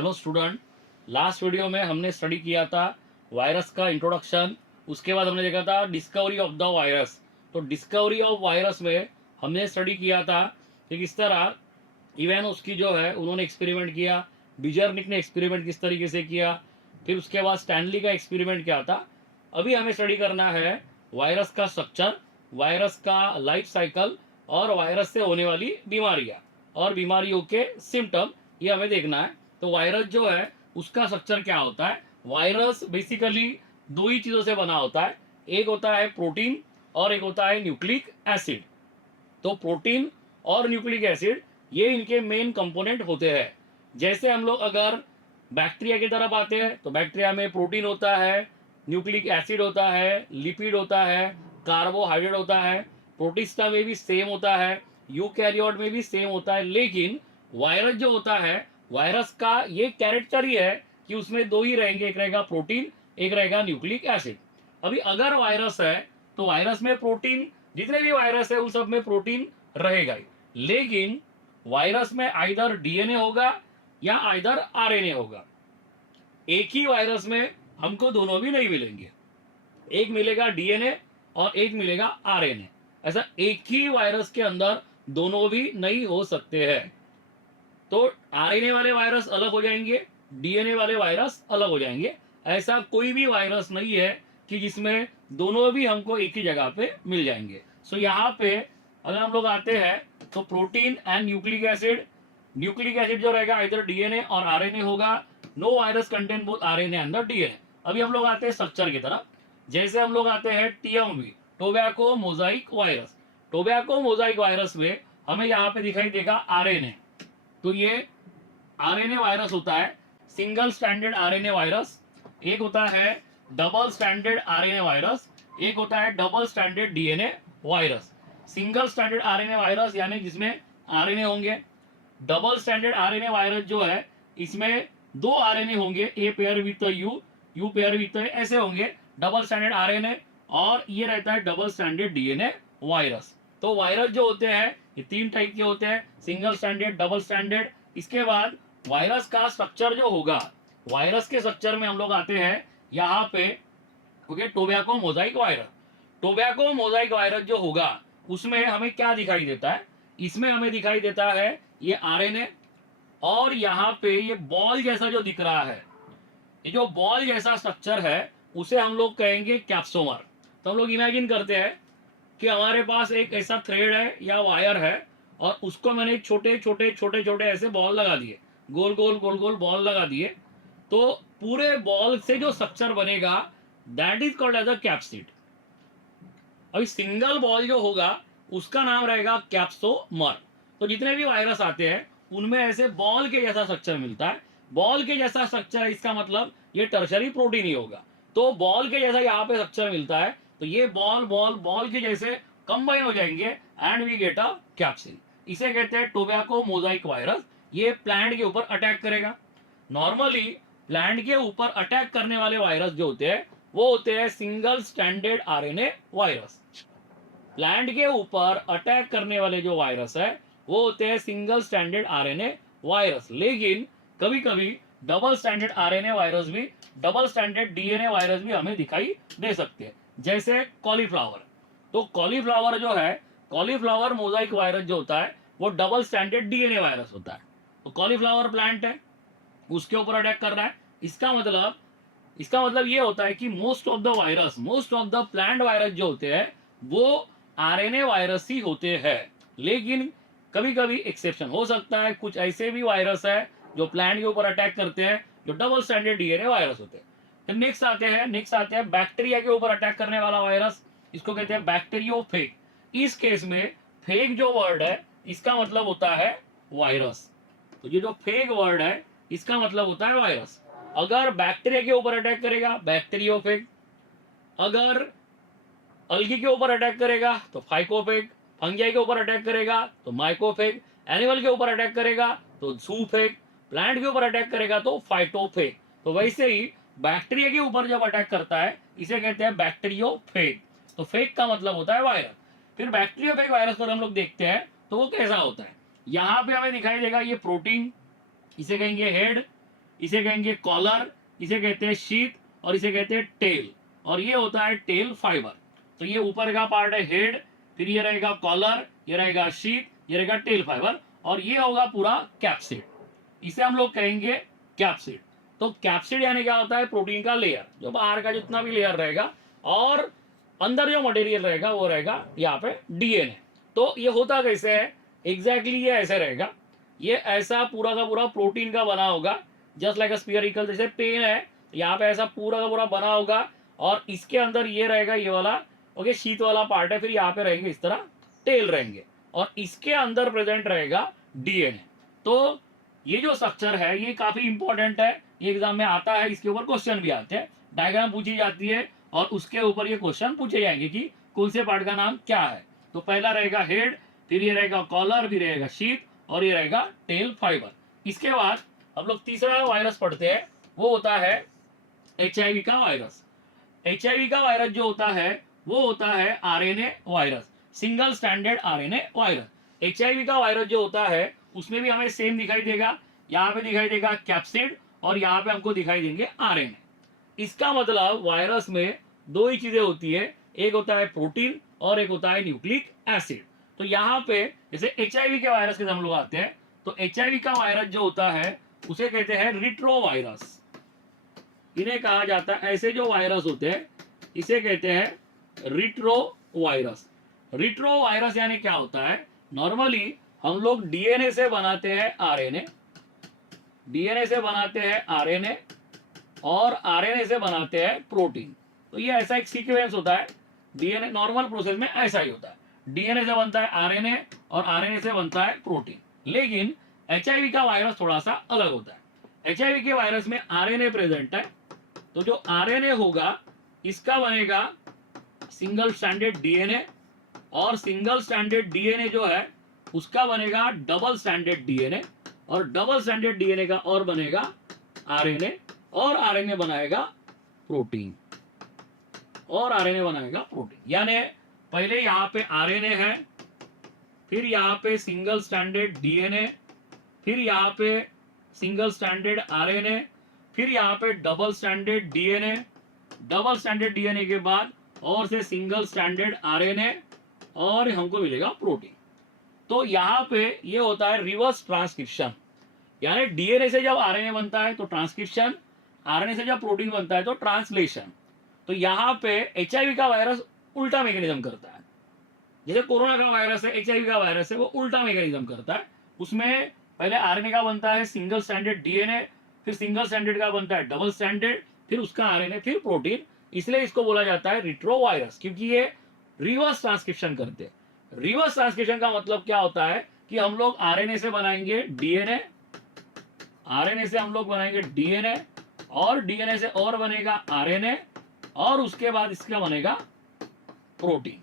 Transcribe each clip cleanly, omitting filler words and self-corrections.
Hello student, last video में हमने study किया था वायरस का इंट्रोडक्शन। उसके बाद हमने देखा था डिस्कवरी ऑफ द वायरस। तो डिस्कवरी ऑफ वायरस में हमने स्टडी किया था कि किस तरह इवन उसकी जो है उन्होंने एक्सपेरिमेंट किया, बिजर्निक ने एक्सपेरिमेंट किस तरीके से किया, फिर उसके बाद स्टैनली का एक्सपेरिमेंट क्या था। अभी हमें स्टडी करना है वायरस का स्ट्रक्चर, वायरस का लाइफ साइकिल और वायरस से होने वाली बीमारियां और बीमारियों के सिम्टम, ये हमें देखना है। तो वायरस जो है उसका स्ट्रक्चर क्या होता है। वायरस बेसिकली दो ही चीज़ों से बना होता है, एक होता है प्रोटीन और एक होता है न्यूक्लिक एसिड। तो प्रोटीन और न्यूक्लिक एसिड ये इनके मेन कंपोनेंट होते हैं। जैसे हम लोग अगर बैक्टीरिया की तरफ आते हैं तो बैक्टीरिया में प्रोटीन होता है, न्यूक्लिक एसिड होता है, लिपिड होता है, कार्बोहाइड्रेट होता है। प्रोटिस्टा में भी सेम होता है, यूकैरियोट में भी सेम होता है। लेकिन वायरस जो होता है, वायरस का ये कैरेक्टर ही है कि उसमें दो ही रहेंगे, एक रहेगा प्रोटीन, एक रहेगा न्यूक्लिक एसिड। अभी अगर वायरस है तो वायरस में प्रोटीन, जितने भी वायरस है उन सब में प्रोटीन रहेगा ही। लेकिन वायरस में आइदर डीएनए होगा या आइदर आरएनए होगा। एक ही वायरस में हमको दोनों भी नहीं मिलेंगे, एक मिलेगा डीएनए और एक मिलेगा आरएनए। ऐसा एक ही वायरस के अंदर दोनों भी नहीं हो सकते हैं। तो आरएनए वाले वायरस अलग हो जाएंगे, डीएनए वाले वायरस अलग हो जाएंगे। ऐसा कोई भी वायरस नहीं है कि जिसमें दोनों भी हमको एक ही जगह पे मिल जाएंगे। सो यहाँ पे अगर हम लोग आते हैं तो protein and nucleic acid, nucleic acid जो रहेगा इधर डीएनए और आरएनए होगा। No virus contain both RNA and the DNA. अभी हम लोग आते हैं स्ट्रक्चर की तरफ। जैसे हम लोग आते हैं TMV, tobacco mosaic virus. Tobacco mosaic virus में हमें यहाँ पे दिखाई देगा आरएनए। तो ये आरएनए वायरस होता है, सिंगल स्टैंडर्ड आरएनए वायरस। एक होता है डबल स्टैंडर्ड आरएनए वायरस, एक होता है double standard DNA virus. Single standard RNA virus यानी जिसमें आरएनए होंगे। डबल स्टैंडर्ड आरएनए वायरस जो है इसमें दो आरएनए होंगे, a pair with you, you pair with ऐसे होंगे डबल स्टैंडर्ड आरएनए। और ये रहता है डबल स्टैंडर्ड डीएनए वायरस। तो वायरस जो होते हैं ये तीन टाइप के होते हैं, सिंगल स्टैंडर्ड, डबल स्टैंडर्ड। इसके बाद वायरस का स्ट्रक्चर जो होगा, वायरस के स्ट्रक्चर में हम लोग आते हैं यहाँ पे okay tobacco mosaic virus. Tobacco mosaic virus जो होगा उसमें हमें क्या दिखाई देता है, इसमें हमें दिखाई देता है ये आरएनए और यहाँ पे ये बॉल जैसा जो दिख रहा है, ये जो बॉल जैसा स्ट्रक्चर है उसे हम लोग कहेंगे कैप्सोमर। तो हम लोग इमेजिन करते हैं कि हमारे पास एक ऐसा थ्रेड है या वायर है और उसको मैंने छोटे छोटे छोटे छोटे ऐसे बॉल लगा दिए, गोल गोल गोल गोल बॉल लगा दिए। तो पूरे बॉल से जो स्ट्रक्चर बनेगा that is called as a capsid. अभी सिंगल बॉल जो होगा उसका नाम रहेगा कैप्सोमर। तो जितने भी वायरस आते हैं उनमें ऐसे बॉल के जैसा स्ट्रक्चर मिलता है। बॉल के जैसा स्ट्रक्चर है, इसका मतलब ये टर्शरी प्रोटीन ही होगा। तो बॉल के जैसा यहाँ पे स्ट्रक्चर मिलता है, तो ये बॉल बॉल बॉल के जैसे कंबाइन हो जाएंगे and we get a capsid. इसे कहते हैं टोबैको मोजाइक वायरस। ये प्लांट के ऊपर अटैक करेगा। नॉर्मली प्लांट के ऊपर अटैक करने वाले वायरस जो होते हैं वो होते हैं single standard RNA virus. Plant के ऊपर अटैक करने वाले जो वायरस है वो होते हैं सिंगल स्टैंडर्ड आरएनए वायरस। लेकिन कभी कभी डबल स्टैंडर्ड आरएनए वायरस भी, डबल स्टैंडर्ड डीएनए वायरस भी हमें दिखाई दे सकते हैं, जैसे कॉलीफ्लावर। तो कॉलीफ्लावर जो है, कॉलीफ्लावर मोजाइक वायरस जो होता है वो डबल स्टैंडर्ड डीएनए वायरस होता है। तो कॉलीफ्लावर प्लांट है, उसके ऊपर अटैक कर रहा है। इसका मतलब ये होता है कि most of the virus, most of the plant virus जो होते हैं वो आरएनए वायरस ही होते हैं। लेकिन कभी कभी एक्सेप्शन हो सकता है, कुछ ऐसे भी वायरस है जो प्लांट के ऊपर अटैक करते हैं जो डबल स्टैंडर्ड डीएनए वायरस होते हैं। फिर नेक्स्ट आते हैं बैक्टीरिया के ऊपर अटैक करने वाला वायरस, इसको कहते हैं बैक्टीरियोफेग। इस केस में फेग जो वर्ड है इसका मतलब होता है वायरस। तो ये जो फेग वर्ड है इसका मतलब होता है वायरस। अगर बैक्टीरिया के ऊपर अटैक करेगा बैक्टीरियोफेग, अगर अलगी के ऊपर अटैक करेगा तो फाइकोफेग, फंजाई के ऊपर अटैक करेगा तो माइकोफेग, एनिमल के ऊपर अटैक करेगा तो जूफेग, प्लांट के ऊपर अटैक करेगा तो फाइटोफेग। तो वैसे ही बैक्टीरिया के ऊपर जब अटैक करता है इसे कहते हैं बैक्टीरियोफेग। तो फेग का मतलब होता है वायरस। फिर बैक्टीरियोफेग वायरस पर हम लोग देखते हैं तो वो कैसा होता है। यहाँ पे हमें दिखाई देगा ये प्रोटीन, इसे कहेंगे हेड। इसे कहेंगे कॉलर, इसे कहते हैं शीथ और इसे कहते हैं टेल, और ये होता है टेल फाइबर। तो ये ऊपर का पार्ट है हेड, फिर ये रहेगा कॉलर, ये रहेगा शीथ, ये रहेगा टेल फाइबर, और ये होगा पूरा कैप्सिड। इसे हम लोग कहेंगे कैप्सिड। तो कैप्सिड यानी क्या होता है? प्रोटीन का लेयर, जो बाहर का जितना भी लेयर रहेगा और अंदर जो मटेरियल रहेगा वो रहेगा यहाँ पे डीएनए। तो ये होता कैसे है? एग्जैक्टली ये ऐसे रहेगा, ये ऐसा पूरा का पूरा प्रोटीन का बना होगा, जस्ट लाइक अ स्फीयरिकल, जैसे पेन है यहाँ पे ऐसा पूरा का पूरा बना होगा, और इसके अंदर ये रहेगा ये वाला, ओके, शीत वाला पार्ट है, फिर यहाँ पे रहेंगे इस तरह टेल रहेंगे, और इसके अंदर प्रेजेंट रहेगा डीएनए। तो ये जो स्ट्रक्चर है ये काफी इंपॉर्टेंट है, ये एग्जाम में आता है, इसके ऊपर क्वेश्चन भी आते हैं, डायग्राम पूछी जाती है और उसके ऊपर ये क्वेश्चन पूछे जाएंगे कि कौन से पार्ट का नाम क्या है। तो पहला रहेगा हेड, फिर ये रहेगा कॉलर, फिर रहेगा शीथ, और ये रहेगा टेल फाइबर। इसके बाद हम लोग तीसरा वायरस पढ़ते हैं, वो होता है HIV का वायरस। HIV का वायरस जो होता है वो होता है RNA virus, single standard RNA virus. HIV का वायरस जो होता है उसमें भी हमें सेम दिखाई देगा, यहाँ पे दिखाई देगा कैप्सिड और यहाँ पे हमको दिखाई देंगे RNA। इसका मतलब वायरस में दो ही चीजें होती है, एक होता है प्रोटीन और एक होता है न्यूक्लिक एसिड। तो यहाँ पे जैसे HIV के वायरस के हम लोग आते हैं, तो HIV का वायरस जो होता है उसे कहते हैं रिट्रो वायरस, इन्हें कहा जाता है, ऐसे जो वायरस होते हैं इसे कहते हैं रिट्रो वायरस। रिट्रो वायरस यानी क्या होता है? नॉर्मली हम लोग डीएनए से बनाते हैं आरएनए, डीएनए से बनाते हैं आरएनए, और आरएनए से बनाते हैं प्रोटीन। तो ये ऐसा एक सीक्वेंस होता है, डीएनए नॉर्मल प्रोसेस में ऐसा ही होता है, डीएनए से बनता है आरएनए और आरएनए से बनता है प्रोटीन। लेकिन एचआईवी का वायरस थोड़ा सा अलग होता है। एचआईवी के वायरस में आरएनए प्रेजेंट है, तो जो आरएनए होगा इसका बनेगा सिंगल स्टैंडर्ड डीएनए, और सिंगल स्टैंडर्ड डीएनए जो है उसका बनेगा डबल स्टैंडर्ड डीएनए, और डबल स्टैंडर्ड डीएनए का और बनेगा आरएनए, और आरएनए बनाएगा प्रोटीन, और आरएनए बनाएगा प्रोटीन। यानी पहले यहाँ पे आरएनए है, फिर यहाँ पे सिंगल स्टैंडर्ड डीएनए, फिर यहाँ पे सिंगल स्टैंडर्ड आरएनए, फिर यहाँ पे double standard DNA, double standard DNA के बाद और से सिंगल स्टैंडर्ड आरएनए, और हमको मिलेगा प्रोटीन। तो यहाँ पे ये होता है रिवर्स ट्रांसक्रिप्शन, यानी डीएनए से जब आरएनए बनता है तो ट्रांसक्रिप्शन, आरएनए से जब प्रोटीन बनता है तो ट्रांसलेशन। तो यहाँ पे एचआईवी का वायरस उल्टा मैकेनिज्म करता है, जैसे कोरोना का वायरस है, एचआईवी का वायरस है, वो उल्टा मैकेनिज्म करता है। उसमें पहले आरएनए का बनता है सिंगल स्टैंडर्ड डीएनए, फिर सिंगल स्टैंडर्ड का बनता है डबल स्टैंडर्ड, फिर उसका आरएनए, फिर प्रोटीन। इसलिए इसको बोला जाता है रिट्रो वायरस, क्योंकि ये रिवर्स ट्रांसक्रिप्शन करते हैं। रिवर्स ट्रांसक्रिप्शन का मतलब क्या होता है कि हम लोग आरएनए से बनाएंगे डीएनए, आरएनए से हम लोग बनाएंगे डीएनए, और डीएनए से और बनेगा आरएनए, और उसके बाद इसका बनेगा protein.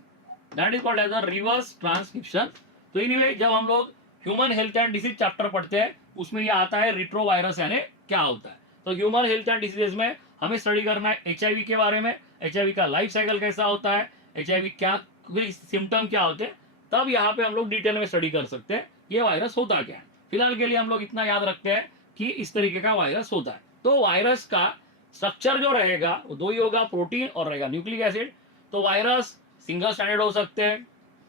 That is called as a reverse transcription. तो एनीवे जब हम लोग human health and disease chapter पढ़ते हैं उसमें ये आता है रिट्रो वायरस यानी क्या होता है। तो ह्यूमन हेल्थ एंड डिसीजेज में हमें स्टडी करना है एचआईवी के बारे में, एचआईवी का लाइफ साइकिल कैसा होता है, एचआईवी क्या सिम्टम क्या होते हैं, तब यहाँ पे हम लोग डिटेल में स्टडी कर सकते हैं ये वायरस होता क्या है। फिलहाल के लिए हम लोग इतना याद रखते हैं कि इस तरीके का वायरस होता है। तो वायरस का स्ट्रक्चर जो रहेगा वो दो ही होगा, प्रोटीन और रहेगा न्यूक्लिक एसिड। तो वायरस सिंगल स्टैंडर्ड हो सकते हैं,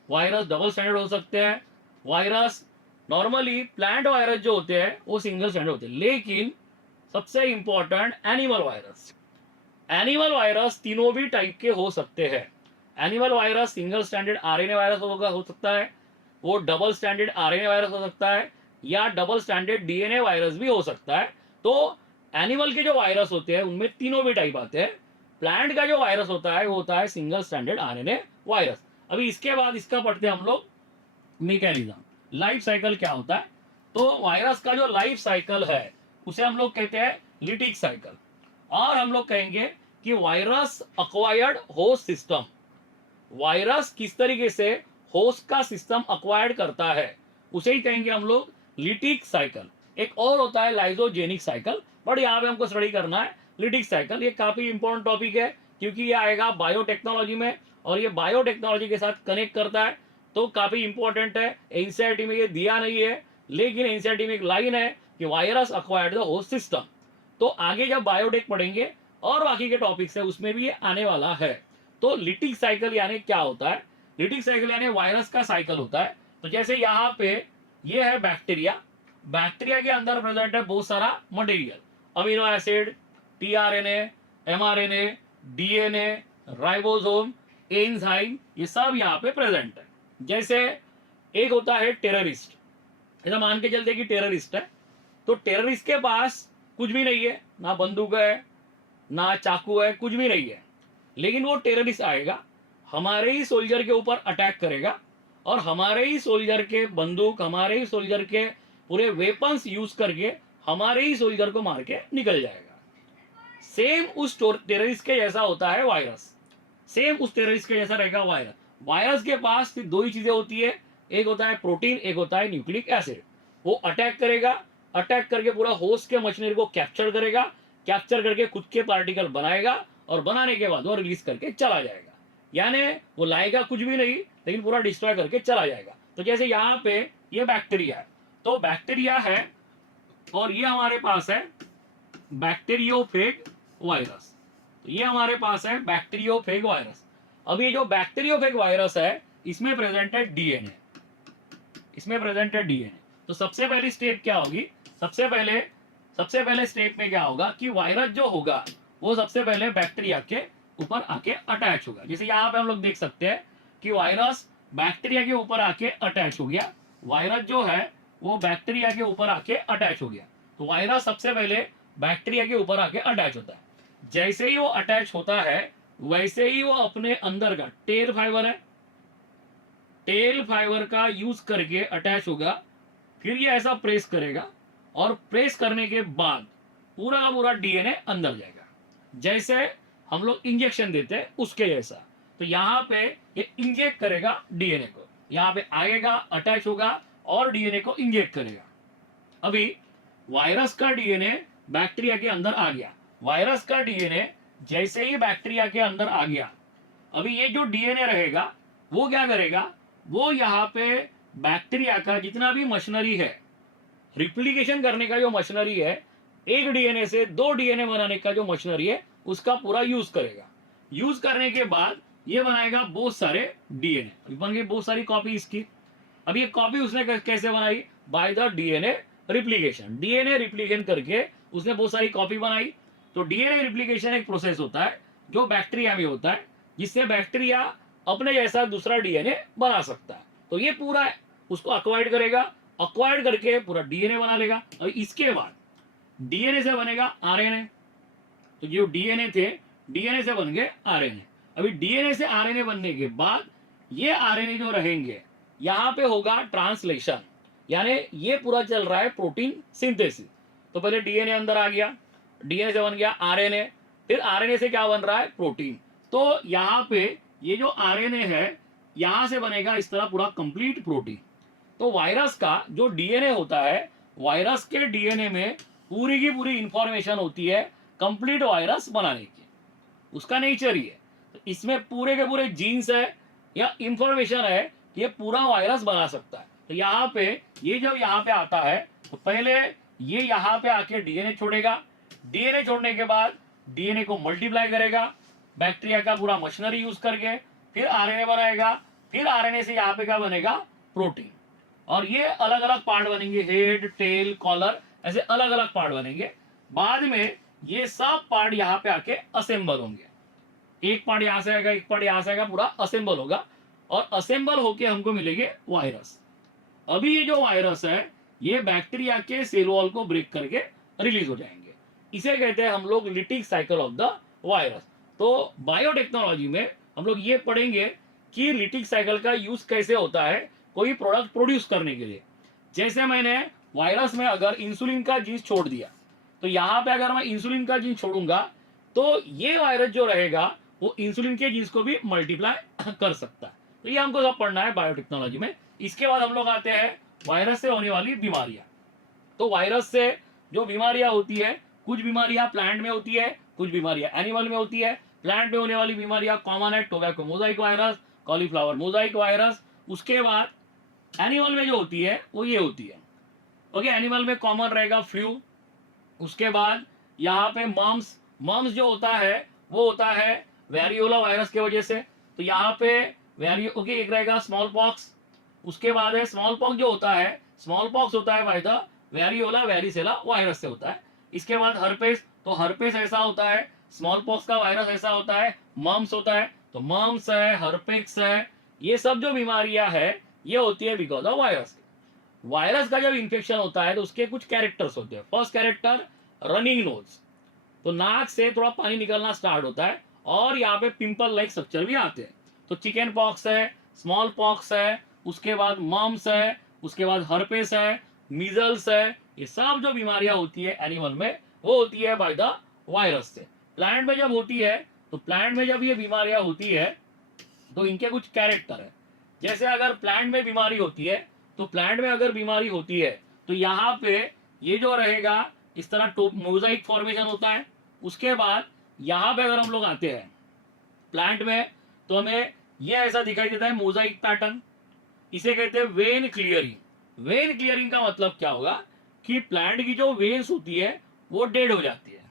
वायरस डबल स्टैंडर्ड हो सकते हैं, वायरस नॉर्मली प्लांट वायरस जो होते हैं वो सिंगल स्टैंडर्ड होते हैं। लेकिन सबसे important animal virus, animal virus तीनों भी टाइप के हो सकते हैं। Animal virus single standard RNA virus होगा, हो सकता है, वो डबल स्टैंडर्ड आरएनए वायरस हो सकता है, या डबल स्टैंडर्ड डीएनए वायरस भी हो सकता है। तो एनिमल के जो वायरस होते हैं उनमें तीनों भी टाइप आते हैं। प्लांट का जो वायरस होता है वो होता है सिंगल स्टैंडर्ड आरएनए वायरस। अभी इसके बाद इसका पढ़ते हैं हम लोग मैकेनिज्म, लाइफ साइकिल क्या होता है। तो वायरस का जो लाइफ साइकिल है उसे हम लोग कहते हैं लिटिक साइकिल, और हम लोग कहेंगे कि virus acquired host system, virus किस तरीके से होस्ट का सिस्टम अक्वायर्ड करता है उसे ही कहेंगे हम लोग लिटिक साइकिल। एक और होता है लाइजोजेनिक साइकिल, बट यहाँ पे हमको स्टडी करना है लिटिक साइकिल। ये काफी इंपॉर्टेंट टॉपिक है क्योंकि ये आएगा बायोटेक्नोलॉजी में, और ये बायोटेक्नोलॉजी के साथ कनेक्ट करता है, तो काफी इंपॉर्टेंट है। एनसीईआरटी में ये दिया नहीं है, लेकिन एनसीईआरटी में एक लाइन है कि virus acquired the host system. तो आगे जब बायोटेक पढ़ेंगे और बाकी के टॉपिक्स है उसमें भी ये आने वाला है। तो लिटिक साइकिल यानी क्या होता है? लिटिक साइकिल यानी वायरस का साइकिल होता है। तो जैसे यहाँ पे ये है बैक्टीरिया, बैक्टीरिया के अंदर प्रेजेंट है बहुत सारा material, amino acid, tRNA, mRNA, DNA, ribosome, enzyme, ये सब यहाँ पे प्रेजेंट है। जैसे एक होता है टेररिस्ट, ऐसा मान के चलते कि टेररिस्ट है, तो टेररिस्ट के पास कुछ भी नहीं है, ना बंदूक है ना चाकू है, कुछ भी नहीं है, लेकिन वो टेररिस्ट आएगा, हमारे ही सोल्जर के ऊपर अटैक करेगा और हमारे ही सोल्जर के बंदूक, हमारे ही सोल्जर के पूरे वेपन्स यूज करके हमारे ही सोल्जर को मार के निकल जाएगा। सेम उस टेररिस्ट के जैसा होता है वायरस, सेम उस टेररिस्ट के जैसा रहेगा वायरस। वायरस के पास सिर्फ दो ही चीजें होती है, एक होता है प्रोटीन, एक होता है न्यूक्लिक एसिड। वो अटैक करेगा, अटैक करके पूरा होस्ट के मशीनरी को कैप्चर करेगा, कैप्चर करके खुद के पार्टिकल बनाएगा और बनाने के बाद वो रिलीज करके चला जाएगा। यानी वो लाएगा कुछ भी नहीं, लेकिन पूरा डिस्ट्रॉय करके चला जाएगा। तो जैसे यहाँ पे ये बैक्टीरिया है, तो बैक्टीरिया है और ये हमारे पास है बैक्टीरियोफेग वायरस। तो ये हमारे पास है बैक्टीरियोफेग वायरस। अब ये जो बैक्टीरियोफेग वायरस है इसमें प्रेजेंट है डीएनए, इसमें प्रेजेंट है डीएनए। तो सबसे पहली स्टेप क्या होगी? सबसे पहले स्टेप में क्या होगा कि वायरस जो होगा वो सबसे पहले बैक्टीरिया के ऊपर आके अटैच होगा। जैसे यहाँ पे हम लोग देख सकते हैं कि वायरस बैक्टीरिया के ऊपर आके अटैच हो गया, वायरस जो है वो बैक्टीरिया के ऊपर आके अटैच हो गया। तो वायरस सबसे पहले बैक्टीरिया के ऊपर आके अटैच होता है। जैसे ही वो अटैच होता है वैसे ही वो अपने अंदर का टेल फाइबर है, टेल फाइबर का यूज करके अटैच होगा, फिर ये ऐसा प्रेस करेगा और प्रेस करने के बाद पूरा का पूरा डीएनए अंदर जाएगा, जैसे हम लोग इंजेक्शन देते हैं उसके जैसा। तो यहाँ पे ये इंजेक्ट करेगा डीएनए को, यहाँ पे आएगा, अटैच होगा और डीएनए को इंजेक्ट करेगा। अभी वायरस का डीएनए बैक्टीरिया के अंदर आ गया, वायरस का डीएनए जैसे ही बैक्टीरिया के अंदर आ गया, अभी ये जो डीएनए रहेगा वो क्या करेगा, वो यहाँ पे बैक्टीरिया का जितना भी मशीनरी है, रिप्लिकेशन करने का जो मशीनरी है, एक डीएनए से दो डीएनए बनाने का जो मशीनरी है उसका पूरा यूज करेगा। यूज करने के बाद ये बनाएगा बहुत सारे डीएनए, बन गई बहुत सारी कॉपी इसकी। अब ये कॉपी उसने कैसे बनाई? By the DNA replication. DNA replication करके उसने बहुत सारी कॉपी बनाई। तो डीएनए रिप्लिकेशन एक प्रोसेस होता है जो बैक्टीरिया में होता है, जिससे बैक्टीरिया अपने जैसा दूसरा डीएनए बना सकता है। तो ये पूरा उसको अक्वायर्ड करेगा, अक्वायर्ड करके पूरा डीएनए बना लेगा। और इसके बाद डीएनए से बनेगा आरएनए। तो जो डीएनए थे, डीएनए से बन गए आरएनए। अभी डीएनए से आरएनए बनने के बाद ये आरएनए जो रहेंगे यहाँ पे होगा ट्रांसलेशन, यानी ये पूरा चल रहा है प्रोटीन सिंथेसिस। तो पहले डीएनए अंदर आ गया, डीएनए से बन गया आरएनए, फिर आरएनए से क्या बन रहा है? प्रोटीन। तो यहाँ पे ये जो आरएनए है यहाँ से बनेगा इस तरह पूरा कंप्लीट प्रोटीन। तो वायरस का जो डीएनए होता है, वायरस के डीएनए में पूरी की पूरी इंफॉर्मेशन होती है कंप्लीट वायरस बनाने की, उसका नेचर ही है। तो इसमें पूरे के पूरे जीन्स है या इंफॉर्मेशन है कि ये पूरा वायरस बना सकता है। तो यहाँ पे ये जब यहाँ पे आता है तो पहले ये यहाँ पे आके डीएनए छोड़ेगा, डीएनए छोड़ने के बाद डीएनए को मल्टीप्लाई करेगा बैक्टीरिया का पूरा मशीनरी यूज करके, फिर आरएनए बनाएगा, फिर आरएनए से यहाँ पे क्या बनेगा? प्रोटीन। और ये अलग अलग पार्ट बनेंगे, हेड, टेल, कॉलर, ऐसे अलग अलग पार्ट बनेंगे। बाद में ये सब पार्ट यहाँ पे आके असेंबल होंगे, एक पार्ट यहाँ से आएगा, एक पार्ट यहाँ से आएगा, पूरा असेंबल होगा और असेंबल होके हमको मिलेंगे वायरस। अभी ये जो वायरस है ये बैक्टीरिया के सेल वॉल को ब्रेक करके रिलीज हो जाएंगे, इसे कहते हैं हम लोग lytic cycle of the virus. तो बायोटेक्नोलॉजी में हम लोग ये पढ़ेंगे कि लिटिक साइकिल का यूज कैसे होता है कोई प्रोडक्ट प्रोड्यूस करने के लिए। जैसे मैंने वायरस में अगर इंसुलिन का जीन्स छोड़ दिया, तो यहाँ पे अगर मैं इंसुलिन का जीन्स छोड़ूंगा तो ये वायरस जो रहेगा वो इंसुलिन के जीन्स को भी मल्टीप्लाई कर सकता है। तो ये हमको सब पढ़ना है बायोटेक्नोलॉजी में। इसके बाद हम लोग आते हैं वायरस से होने वाली बीमारियां। तो वायरस से जो बीमारियां होती है, कुछ बीमारियां प्लांट में होती है, कुछ बीमारियां एनिमल में होती है। प्लांट में होने वाली बीमारियां कॉमन है, tobacco mosaic virus, cauliflower Mosaic virus. उसके बाद एनिमल में जो होती है वो ये होती है, ओके। एनिमल में कॉमन रहेगा फ्लू, उसके बाद यहाँ पे मम्स जो होता है वो होता है वेरियोला वायरस की वजह से। तो यहाँ पे ओके, एक रहेगा स्मॉल पॉक्स। उसके बाद है स्मॉल पॉक्स जो होता है, स्मॉल पॉक्स होता है by the variola varicella virus से होता है। इसके बाद हर्पेस, तो हर्पेस ऐसा होता है, स्मॉल पॉक्स का वायरस ऐसा होता है, मम्स होता है, तो मम्स है, हर्पेक्स है, ये सब जो बीमारियां है ये होती है बिकॉज ऑफ वायरस। वायरस का जब इन्फेक्शन होता है तो उसके कुछ कैरेक्टर्स होते हैं। फर्स्ट कैरेक्टर रनिंग नोज, तो नाक से थोड़ा पानी निकलना स्टार्ट होता है और यहाँ पे पिंपल लाइक स्ट्रक्चर भी आते हैं। तो चिकन पॉक्स है, स्मॉल पॉक्स है, उसके बाद मम्स है, उसके बाद हर्पेस है, मीजल्स है, ये सब जो बीमारियां होती है एनिमल में वो होती है बाय द वायरस से। प्लांट में जब होती है, तो प्लांट में जब ये बीमारियां होती है तो इनके कुछ कैरेक्टर है। जैसे अगर प्लांट में बीमारी होती है, तो प्लांट में अगर बीमारी होती है तो यहाँ पे ये जो रहेगा इस तरह मोजाइक फॉर्मेशन होता है। उसके बाद यहाँ पे अगर हम लोग आते हैं प्लांट में, तो हमें ये ऐसा दिखाई देता है मोजाइक पैटर्न। इसे कहते हैं वेन क्लियरिंग। वेन क्लियरिंग का मतलब क्या होगा कि प्लांट की जो वेन्स होती है वो डेड हो जाती है।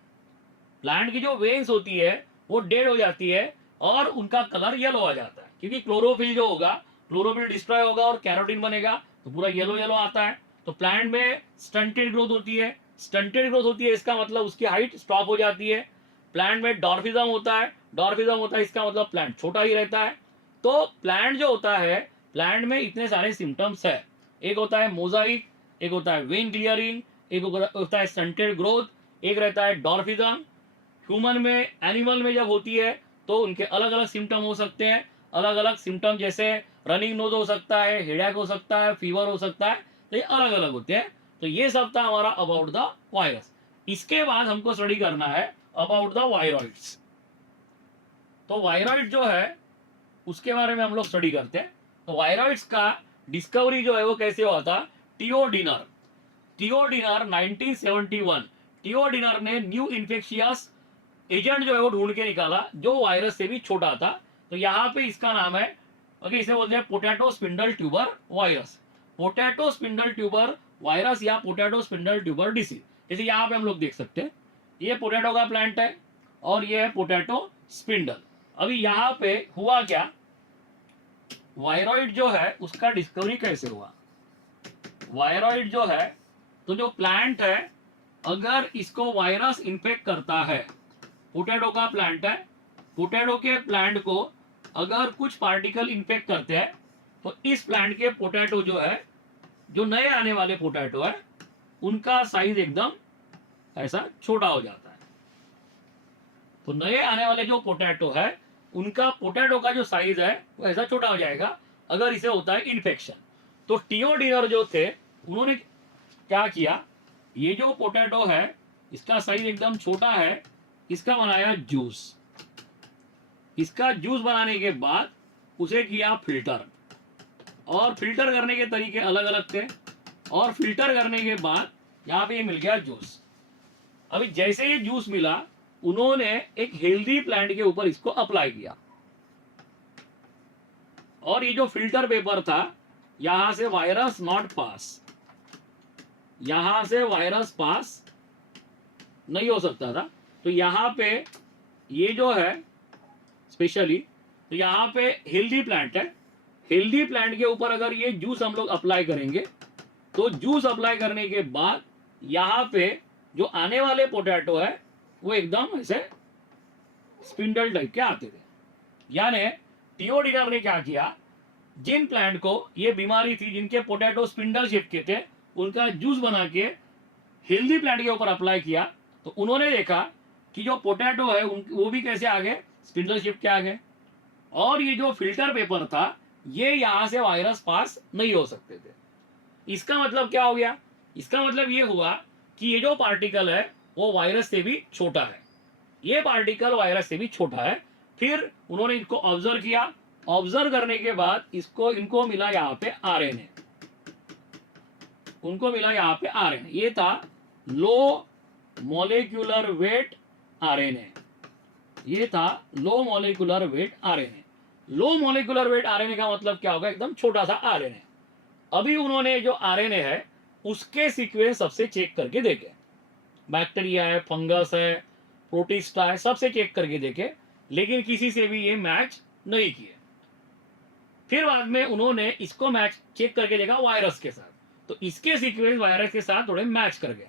प्लांट की जो वेन्स होती है वो डेड हो जाती है और उनका कलर येलो आ जाता है, क्योंकि क्लोरोफिल जो होगा, क्लोरोफिल डिस्ट्रॉय होगा और कैरोटीन बनेगा तो पूरा येलो येलो आता है। तो प्लांट में स्टंटेड ग्रोथ होती है। स्टंटेड ग्रोथ होती है इसका मतलब उसकी हाइट स्टॉप हो जाती है। प्लांट में डॉर्फिज्म होता है, डॉर्फिज्म होता है इसका मतलब प्लांट छोटा ही रहता है। तो प्लांट जो होता है, प्लांट में इतने सारे सिम्टम्स है। एक होता है मोजाइक, एक होता है वेन क्लियरिंग, एक होता है स्टंटेड ग्रोथ, एक रहता है डॉर्फिज्म। ह्यूमन में, एनिमल में जब होती है तो उनके अलग अलग सिम्टम हो सकते हैं। अलग अलग सिम्टम जैसे रनिंग नोज हो सकता है, हेडेक हो सकता है, फीवर हो सकता है, तो ये अलग अलग होते हैं। तो ये सब था हमारा अबाउट द वायरस। इसके बाद हमको स्टडी करना है अबाउट द वायरॉइड्स। तो वायरॉइड जो है उसके बारे में हम लोग स्टडी करते हैं। तो वायरॉइड्स का डिस्कवरी जो है वो कैसे हुआ था? टियोडिनर 1971 टियोडिनर ने न्यू इन्फेक्शियस एजेंट जो है वो ढूंढ के निकाला जो वायरस से भी छोटा था। तो यहाँ पे इसका नाम है, ओके, इसे बोलते हैं potato spindle tuber virus. Potato spindle tuber virus या पोटैटो स्पिंडल ट्यूबर डिसीज। जैसे यहाँ पे हम लोग देख सकते हैं ये पोटैटो का प्लांट है और ये है पोटैटो स्पिंडल। अभी यहाँ पे हुआ क्या, वायरॉइड जो है उसका डिस्कवरी कैसे हुआ? वायरॉइड जो है, तो जो प्लांट है अगर इसको वायरस इन्फेक्ट करता है, पोटैटो का प्लांट है, पोटैटो के प्लांट को अगर कुछ पार्टिकल इन्फेक्ट करते हैं तो इस प्लांट के पोटैटो जो है, जो नए आने वाले पोटैटो है, उनका साइज एकदम ऐसा छोटा हो जाता है। तो नए आने वाले जो पोटैटो है उनका पोटैटो का जो साइज है वो ऐसा छोटा हो जाएगा अगर इसे होता है इन्फेक्शन। तो टियोडिनर जो थे उन्होंने क्या किया, ये जो पोटैटो है इसका साइज एकदम छोटा है, इसका बनाया जूस। इसका जूस बनाने के बाद उसे किया फिल्टर, और फिल्टर करने के तरीके अलग अलग थे, और फिल्टर करने के बाद यहाँ पे ये मिल गया जूस। अभी जैसे ये जूस मिला उन्होंने एक हेल्दी प्लांट के ऊपर इसको अप्लाई किया, और ये जो फिल्टर पेपर था यहां से वायरस नॉट पास, यहां से वायरस पास नहीं हो सकता था। तो यहाँ पे ये जो है स्पेशली, तो यहाँ पे हेल्दी प्लांट है, हेल्दी प्लांट के ऊपर अगर ये जूस हम लोग अप्लाई करेंगे तो जूस अप्लाई करने के बाद यहाँ पे जो आने वाले पोटैटो है वो एकदम ऐसे स्पिंडल टाइप के आते थे। यानी टियोडिनर ने क्या किया, जिन प्लांट को ये बीमारी थी, जिनके पोटैटो स्पिंडल शेप के थे, उनका जूस बना के हेल्दी प्लांट के ऊपर अप्लाई किया। तो उन्होंने देखा कि जो पोटैटो है वो भी कैसे आ गए, स्पिंडल शेप के आ गए, और ये जो फिल्टर पेपर था ये यहां से वायरस पास नहीं हो सकते थे। इसका मतलब क्या हो गया? इसका मतलब ये हुआ कि ये जो पार्टिकल है वो वायरस से भी छोटा है, ये पार्टिकल वायरस से भी छोटा है। फिर उन्होंने इनको ऑब्जर्व किया, ऑब्जर्व करने के बाद इनको मिला यहाँ पे आरएनए, उनको मिला यहाँ पे आरएनए। ये था लो मॉलिक्यूलर वेट आरएनए, ये था low molecular weight RNA. Low molecular weight RNA का मतलब क्या होगा, एकदम छोटा सा आरएनए। अभी उन्होंने जो आरएनए है उसके सीक्वेंस सबसे चेक करके देखे, बैक्टीरिया है, फंगस है, प्रोटिस्टा है, सबसे चेक करके देखे, लेकिन किसी से भी ये मैच नहीं किए। फिर बाद में उन्होंने इसको मैच चेक करके देखा वायरस के साथ, तो इसके सीक्वेंस वायरस के साथ थोड़े मैच कर गए।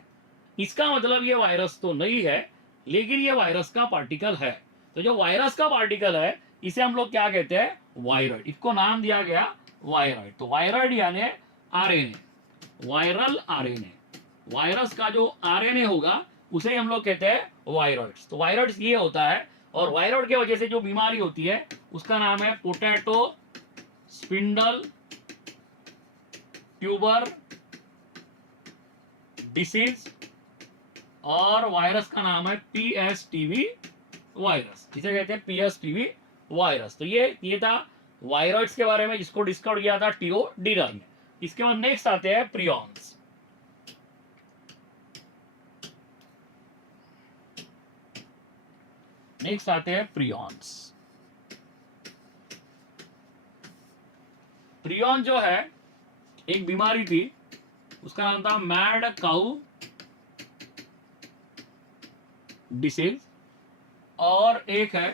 इसका मतलब ये वायरस तो नहीं है, लेकिन ये वायरस का पार्टिकल है। तो जो वायरस का पार्टिकल है इसे हम लोग क्या कहते हैं, वायरॉइड। इसको नाम दिया गया वायरॉइड। तो वायरॉइड यानी आरएनए, वायरल आरएनए। वायरस का जो आरएनए होगा उसे हम लोग कहते हैं वायरॉइड्स। तो वायरॉइड्स ये होता है, और वायरॉइड की वजह से जो बीमारी होती है उसका नाम है पोटैटो स्पिंडल ट्यूबर डिसीज, और वायरस का नाम है पीएसटीवी वायरस, जिसे कहते हैं पीएसटीवी वायरस। तो ये था वायरॉइड्स के बारे में, जिसको डिस्कवर किया था टीओ डीनर ने। इसके बाद नेक्स्ट आते हैं प्रियॉन्स। नेक्स्ट आते हैं प्रियॉन्स। प्रियॉन जो है एक बीमारी थी, उसका नाम था मैड काउ डिसीज, और एक है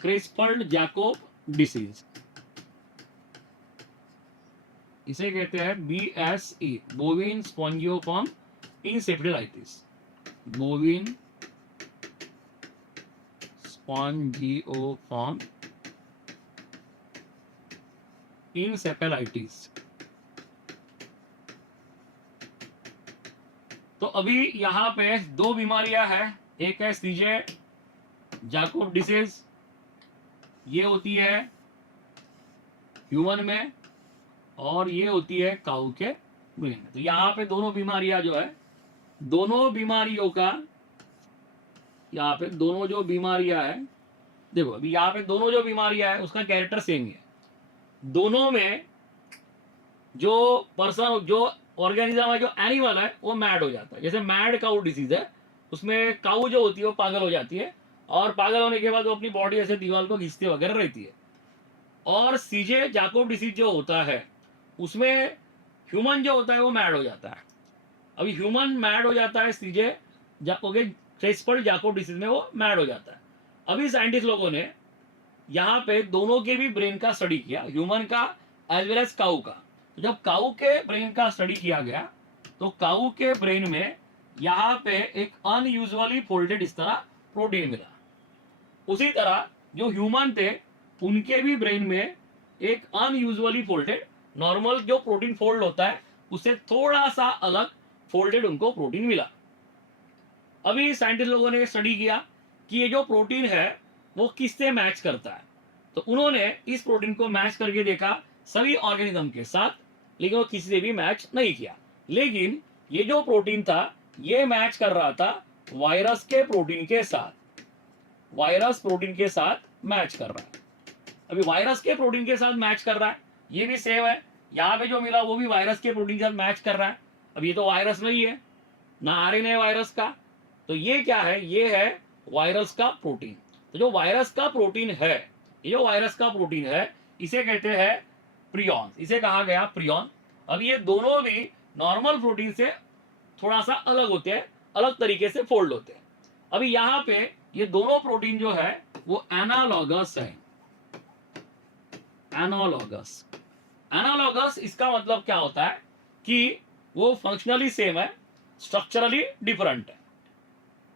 क्रिस्पर्ड जैकोब डिसीज, इसे कहते हैं BSE, bovine spongiform encephalitis. Bovine spongiform encephalitis. तो अभी यहाँ पे दो बीमारियां हैं, एक है सीजे जैकोब डिसीज, ये होती है ह्यूमन में, और ये होती है काऊ के ब्रेन में। तो यहाँ पे दोनों बीमारियां जो है, दोनों बीमारियों का, यहाँ पे दोनों जो बीमारियां है, देखो अभी यहाँ पे दोनों जो बीमारियां है उसका कैरेक्टर सेम ही है। दोनों में जो पर्सन, जो ऑर्गेनिज्म है, जो एनिमल है, वो मैड हो जाता है। जैसे मैड काऊ डिसीज है, उसमें काऊ जो होती है वो पागल हो जाती है, और पागल होने के बाद वो अपनी बॉडी ऐसे दीवार को घिसते वगैरह रहती है। और सीजे जैकोब डिसीज जो होता है उसमें ह्यूमन जो होता है वो मैड हो जाता है। अभी ह्यूमन मैड हो जाता है, सीजे क्रिस्पर्ड जैकोब डिसीज में वो मैड हो जाता है। अभी साइंटिस्ट लोगों ने यहाँ पे दोनों के भी ब्रेन का स्टडी किया, ह्यूमन का एज वेल एज काऊ का। तो जब काऊ के ब्रेन का स्टडी किया गया तो काऊ के ब्रेन में यहाँ पे एक अनयूजुअली फोल्डेड इस तरह प्रोटीन मिला। उसी तरह जो ह्यूमन थे उनके भी ब्रेन में एक अनयूजुअली फोल्डेड, नॉर्मल जो प्रोटीन फोल्ड होता है उससे थोड़ा सा अलग फोल्डेड उनको प्रोटीन मिला। अभी साइंटिस्ट लोगों ने स्टडी किया कि ये जो प्रोटीन है वो किससे मैच करता है। तो उन्होंने इस प्रोटीन को मैच करके देखा सभी ऑर्गेनिज्म के साथ, लेकिन वो किसी से भी मैच नहीं किया। लेकिन ये जो प्रोटीन था ये मैच कर रहा था वायरस के प्रोटीन के साथ, वायरस प्रोटीन के साथ मैच कर रहा है। अभी वायरस के प्रोटीन के साथ मैच कर रहा है, ये भी सेम है, यहाँ पे जो मिला वो भी वायरस के प्रोटीन के साथ मैच कर रहा है। अब ये तो वायरस नहीं है, ना आरएनए वायरस का, तो ये क्या है, ये है वायरस का प्रोटीन। तो जो वायरस का प्रोटीन है, ये जो वायरस का प्रोटीन है इसे कहते हैं प्रियॉन, इसे कहा गया प्रियॉन। अब ये दोनों भी नॉर्मल प्रोटीन से थोड़ा सा अलग होते हैं, अलग तरीके से फोल्ड होते हैं। अभी यहाँ पे ये दोनों प्रोटीन जो है वो एनालॉगस है। एनालॉगस, एनालॉगस इसका मतलब क्या होता है कि वो फंक्शनली सेम है, स्ट्रक्चरली डिफरेंट है।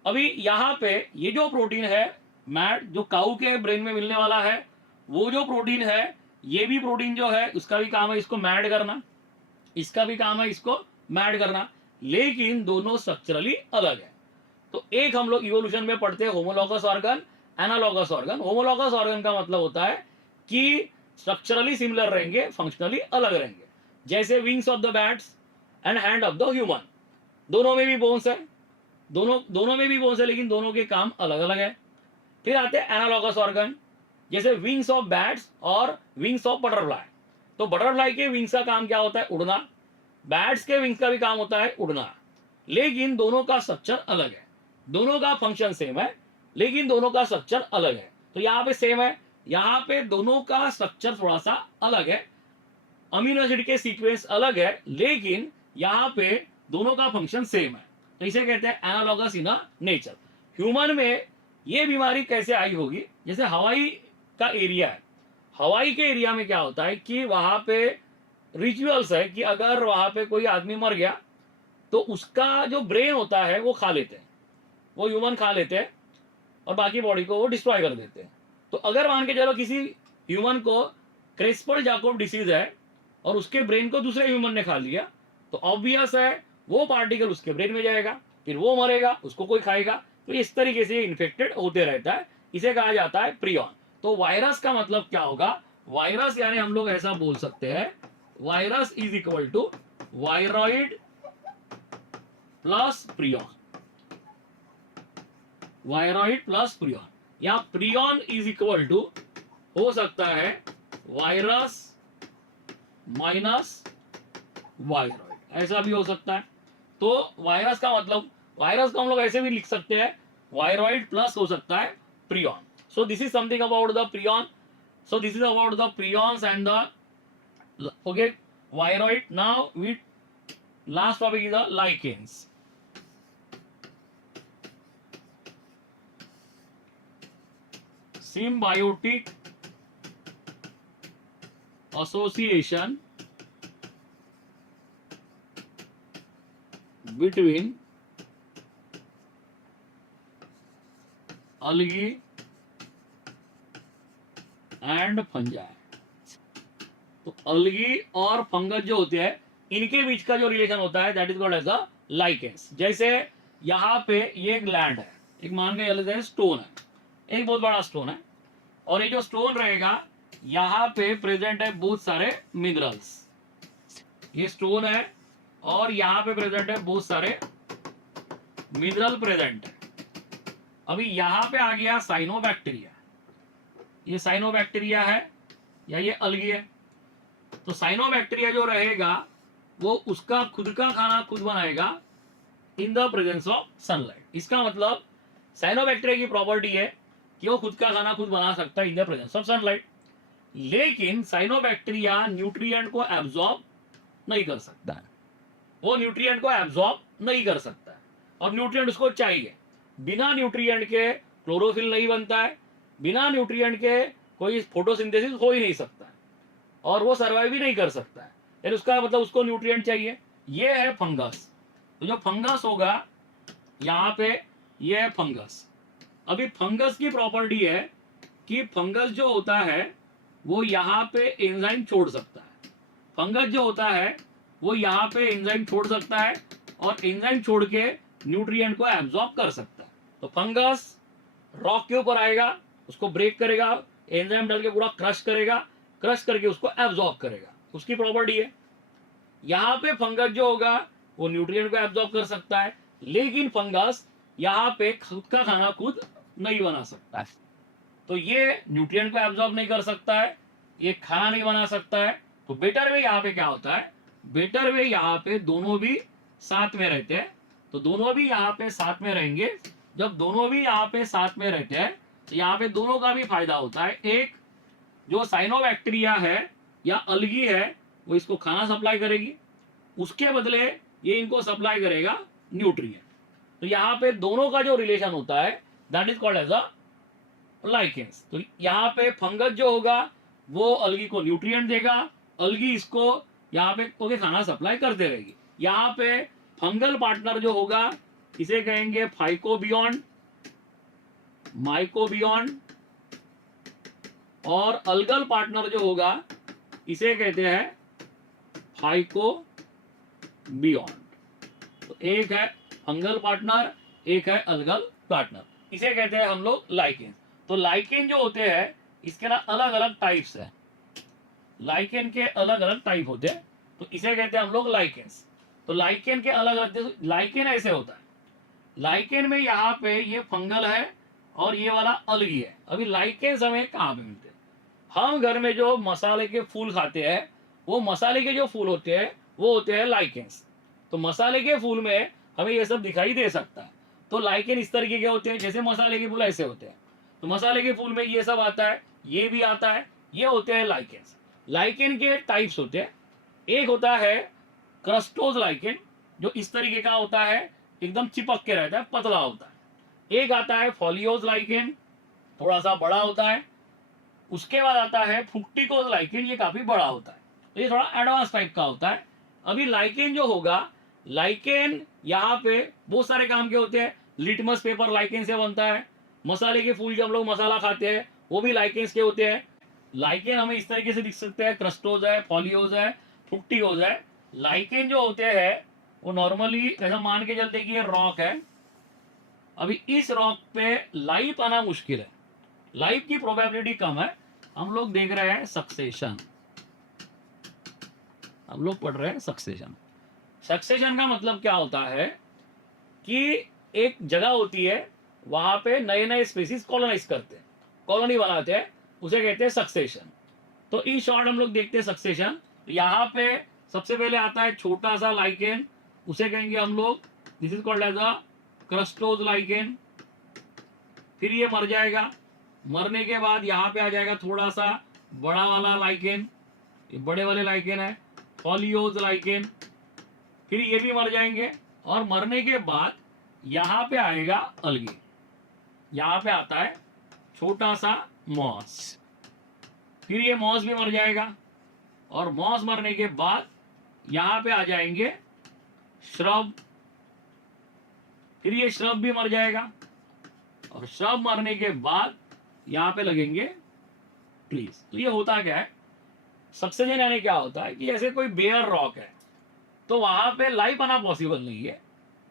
अभी यहाँ पे ये जो प्रोटीन है मैड, जो काऊ के ब्रेन में मिलने वाला है, वो जो प्रोटीन है, ये भी प्रोटीन जो है उसका भी काम है इसको मैड करना, इसका भी काम है इसको मैड करना, लेकिन दोनों स्ट्रक्चरली अलग है। तो एक हम लोग इवोल्यूशन में पढ़ते हैं homologous organ, analogous organ. Homologous organ का मतलब होता है कि स्ट्रक्चरली सिमिलर रहेंगे, फंक्शनली अलग रहेंगे। जैसे wings of the bats and hand of the human, दोनों में भी बोन्स है, दोनों में भी बोन्स है, लेकिन दोनों के काम अलग अलग है। फिर आते हैं एनालॉगस ऑर्गन, जैसे विंग्स ऑफ बैट्स और विंग्स ऑफ बटरफ्लाई। तो बटरफ्लाई के विंग्स का काम क्या होता है, उड़ना। बैट्स के विंग्स का भी काम होता है उड़ना, लेकिन दोनों का स्ट्रक्चर अलग है। दोनों का फंक्शन सेम है, लेकिन दोनों का स्ट्रक्चर अलग है। तो यहाँ पे सेम है, यहाँ पे दोनों का स्ट्रक्चर थोड़ा सा अलग है, अमीनो एसिड के सीक्वेंस अलग है, लेकिन यहाँ पे दोनों का फंक्शन सेम है। तो इसे कहते हैं एनालॉगस इन नेचर। ह्यूमन में ये बीमारी कैसे आई होगी, जैसे हवाई का एरिया है, हवाई के एरिया में क्या होता है कि वहां पे रिचुअल्स है कि अगर वहां पे कोई आदमी मर गया तो उसका जो ब्रेन होता है वो खा लेते हैं, वो ह्यूमन खा लेते हैं और बाकी बॉडी को वो डिस्ट्रॉय कर देते हैं। तो अगर मान के चलो किसी ह्यूमन को क्रेस्पल जाकोब डिसीज है और उसके ब्रेन को दूसरे ह्यूमन ने खा लिया, तो ऑब्वियस है वो पार्टिकल उसके ब्रेन में जाएगा, फिर वो मरेगा, उसको कोई खाएगा। तो इस तरीके से इन्फेक्टेड होते रहता है, इसे कहा जाता है प्रियॉन। तो वायरस का मतलब क्या होगा, वायरस यानी हम लोग ऐसा बोल सकते हैं, virus is equal to viroid plus prion, viroid plus prion, या प्रियॉन इज इक्वल टू हो सकता है वायरस माइनस वायरॉइड, ऐसा भी हो सकता है। तो वायरस का मतलब, वायरस को हम लोग ऐसे भी लिख सकते हैं, वायरॉइड प्लस हो सकता है prion. So this is something about the prion. So this is about the prions and the okay viroid. Now we last topic is the lichens. symbiotic association between algae and fungi. तो algae और fungus जो होते हैं इनके बीच का जो relation होता है that is called as a lichens. जैसे यहाँ पे ये एक लैंड है, एक मान के चलते हैं स्टोन है, एक बहुत बड़ा स्टोन है, और ये जो स्टोन रहेगा यहाँ पे प्रेजेंट है बहुत सारे मिनरल्स। ये स्टोन है और यहाँ पे प्रेजेंट है बहुत सारे मिनरल प्रेजेंट है। अभी यहाँ पे आ गया साइनोबैक्टीरिया, ये साइनोबैक्टीरिया है या ये अलगी है। तो साइनोबैक्टीरिया जो रहेगा वो उसका खुद का खाना खुद बनाएगा in the presence of sunlight. इसका मतलब साइनोबैक्टीरिया की प्रॉपर्टी है कि वो खुद का खाना खुद बना सकता है in the presence of sunlight. लेकिन साइनोबैक्टीरिया न्यूट्रिएंट को एब्जॉर्ब नहीं कर सकता है, वो न्यूट्रिएंट को एब्जॉर्ब नहीं कर सकता है, और न्यूट्रिएंट उसको चाहिए। बिना न्यूट्रिएंट के क्लोरोफिल नहीं बनता है, बिना न्यूट्रिएंट के कोई फोटोसिंथेसिस हो ही नहीं सकता है, और वो सर्वाइव भी नहीं कर सकता है। यानी उसका मतलब उसको न्यूट्रिएंट चाहिए। ये है फंगस। तो जो फंगस होगा यहाँ पे, ये है फंगस। अभी फंगस की प्रॉपर्टी है कि फंगस जो होता है वो यहाँ पे एंजाइम छोड़ सकता है। फंगस जो होता है वो यहाँ पे एंजाइम छोड़ सकता है और एंजाइम छोड़ के न्यूट्रिएंट को एब्जॉर्ब कर सकता है। तो फंगस रॉक के ऊपर आएगा, उसको ब्रेक करेगा, एंजाइम डाल के पूरा क्रश करेगा, क्रश करके उसको एब्जॉर्ब करेगा, उसकी प्रॉपर्टी है। यहाँ पे फंगस जो होगा वो न्यूट्रिएंट को एब्जॉर्ब कर सकता है, लेकिन फंगस यहाँ पे खुद का खाना खुद नहीं बना सकता है। तो ये न्यूट्रिएंट को एब्जॉर्ब नहीं कर सकता है, ये खाना नहीं बना सकता है। तो बेटर वे यहाँ पे क्या होता है, बेटर वे यहाँ पे दोनों भी साथ में रहते हैं। तो दोनों भी यहाँ पे साथ में रहेंगे। जब दोनों भी यहाँ पे साथ में रहते हैं तो यहाँ पे दोनों का भी फायदा होता है। एक जो साइनोबैक्टीरिया है या अलगी है वो इसको खाना सप्लाई करेगी, उसके बदले ये इनको सप्लाई करेगा न्यूट्रिएंट। तो यहाँ पे दोनों का जो रिलेशन होता है that is called as a lichens. तो यहाँ पे फंगस जो होगा वो अलगी को न्यूट्रिएंट देगा, अलगी इसको यहाँ पे ओके खाना सप्लाई करते रहेगी। यहाँ पे फंगल पार्टनर जो होगा इसे कहेंगे फाइकोबियॉन, माइकोबियॉन, और अलगल पार्टनर जो होगा इसे कहते हैं फाइकोबियॉन। तो एक है फंगल पार्टनर, एक है अलगल पार्टनर, इसे कहते हैं हम लोग लाइकेन। तो लाइकेन जो होते हैं इसके ना अलग अलग टाइप्स है, लाइकेन के अलग अलग टाइप होते हैं, तो इसे कहते हैं हम लोग लाइकेन्स। तो लाइकेन के अलग अलग, लाइकेन ऐसे होता है, लाइकेन में यहाँ पे ये फंगल है और ये वाला अलगी है। अभी लाइकेन्स हमें कहाँ पे मिलते हैं, हम घर में जो मसाले के फूल खाते हैं वो मसाले के जो फूल होते हैं वो होते हैं लाइकेन्स। तो मसाले के फूल में हमें ये सब दिखाई दे सकता है। तो लाइकेन इस तरीके के होते हैं, जैसे मसाले के फूल ऐसे होते हैं। तो मसाले के फूल में ये सब आता है, ये भी आता है, ये होते हैं लाइकेन्स। लाइकेन के टाइप्स होते हैं, एक होता है क्रस्टोज लाइकेन जो इस तरीके का होता है, एकदम चिपक के रहता है, पतला होता है। एक आता है फॉलियोज लाइकेन, थोड़ा सा बड़ा होता है। उसके बाद आता है फ्रुक्टिकोज लाइकेन, ये काफी बड़ा होता है, तो ये थोड़ा एडवांस टाइप का होता है। अभी लाइकेन जो होगा, लाइकेन यहाँ पे बहुत सारे काम के होते हैं। लिटमस पेपर लाइकेन से बनता है। मसाले के फूल जो हम लोग मसाला खाते हैं वो भी लाइकेन्स के होते हैं। लाइकेन हमें इस तरीके से दिख सकते हैं, क्रस्टोज है, फॉलियोज है, फ्रुक्टिकोज है। लाइकेन जो होते हैं वो नॉर्मली ऐसा मान के चलते कि ये रॉक है। अभी इस रॉक पे लाइफ आना मुश्किल है, लाइफ की प्रोबेबिलिटी कम है। हम लोग देख रहे हैं सक्सेशन, हम लोग पढ़ रहे हैं सक्सेशन। सक्सेशन का मतलब क्या होता है कि एक जगह होती है, वहां पे नए नए स्पीसीज कॉलोनाइज करते हैं, कॉलोनी बनाते हैं, उसे कहते हैं सक्सेशन। तो इन शॉर्ट हम लोग देखते हैं सक्सेशन। यहाँ पे सबसे पहले आता है छोटा सा लाइकेन, उसे कहेंगे हम लोग, this is called as a crustose lichen. फिर ये मर जाएगा, मरने के बाद यहाँ पे आ जाएगा थोड़ा सा बड़ा वाला लाइकेन, ये बड़े वाले लाइकेन है, फॉलियोज लाइकेन। फिर ये भी मर जाएंगे, और मरने के बाद यहाँ पे आएगा अलगी, यहाँ पे आता है छोटा सा मॉस। फिर ये मॉस भी मर जाएगा, और मॉस मरने के बाद यहाँ पे आ जाएंगे श्रब। फिर ये श्रब भी मर जाएगा, और श्रब मरने के बाद यहाँ पे लगेंगे ट्रीज। तो ये होता क्या है, सक्सेशन यानी क्या होता है कि जैसे कोई बेयर रॉक है तो वहां पे लाइफ आना पॉसिबल नहीं है,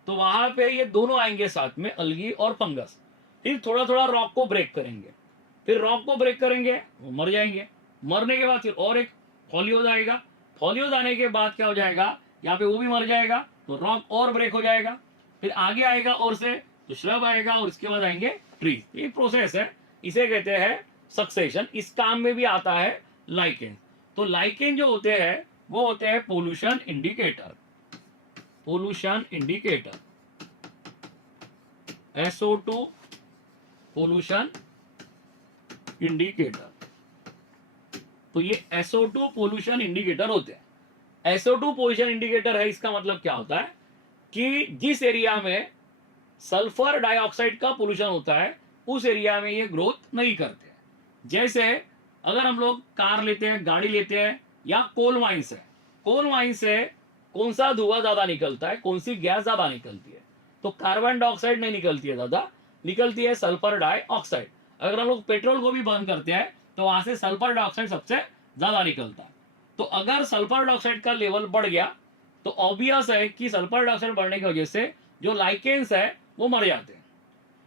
तो वहां पे ये दोनों आएंगे साथ में, अलगी और फंगस। फिर थोड़ा थोड़ा रॉक को ब्रेक करेंगे, फिर रॉक को ब्रेक करेंगे, वो मर जाएंगे। मरने के बाद फिर और एक फॉलियोज आएगा, फॉलियोज आने के बाद क्या हो जाएगा, यहाँ पे वो भी मर जाएगा, तो रॉक और ब्रेक हो जाएगा। फिर आगे आएगा और से तो श्रब आएगा, और इसके बाद आएंगे ट्रीज। ये प्रोसेस है, इसे कहते हैं सक्सेशन। इस काम में भी आता है लाइकेन। तो लाइकेन जो होते हैं वो होते हैं pollution indicator, pollution indicator, SO2 pollution indicator. तो ये SO2 पोल्यूशन इंडिकेटर होते हैं। SO2 पोल्यूशन इंडिकेटर है, इसका मतलब क्या होता है कि जिस एरिया में सल्फर डाइऑक्साइड का पोल्यूशन होता है उस एरिया में ये ग्रोथ नहीं करते हैं। जैसे अगर हम लोग कार लेते हैं, गाड़ी लेते हैं, या कोल माइंस है, कोल माइंस से कौन सा धुआं ज्यादा निकलता है, कौन सी गैस ज्यादा निकलती है, तो कार्बन डाइऑक्साइड नहीं निकलती है ज्यादा, निकलती है सल्फर डाइऑक्साइड। अगर हम लोग पेट्रोल को भी बंद करते हैं तो वहां से सल्फर डाइऑक्साइड सबसे ज्यादा निकलता है। तो अगर सल्फर डाइऑक्साइड का लेवल बढ़ गया तो ऑब्वियस है कि सल्फर डाइऑक्साइड बढ़ने की वजह से जो लाइकेन्स है वो मर जाते हैं।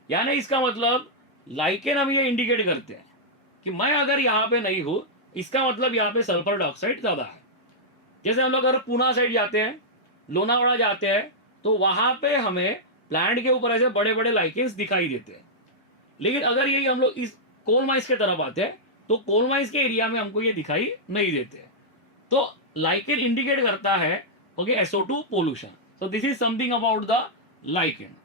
यानी इसका मतलब लाइकेन हम ये इंडिकेट करते हैं कि मैं अगर यहाँ पे नहीं हूं, इसका मतलब यहाँ पे सल्फर डाइऑक्साइड ज्यादा है। जैसे हम लोग अगर पूना साइड जाते हैं, लोनावाड़ा जाते हैं, तो वहां पे हमें प्लांट के ऊपर ऐसे बड़े बड़े लाइकेन्स दिखाई देते हैं। लेकिन अगर यही हम लोग इस कोल माइंस के तरफ आते हैं तो कोल माइंस के एरिया में हमको ये दिखाई नहीं देते। तो लाइकेन इंडिकेट करता है okay SO2 pollution. So this is something about the lichen.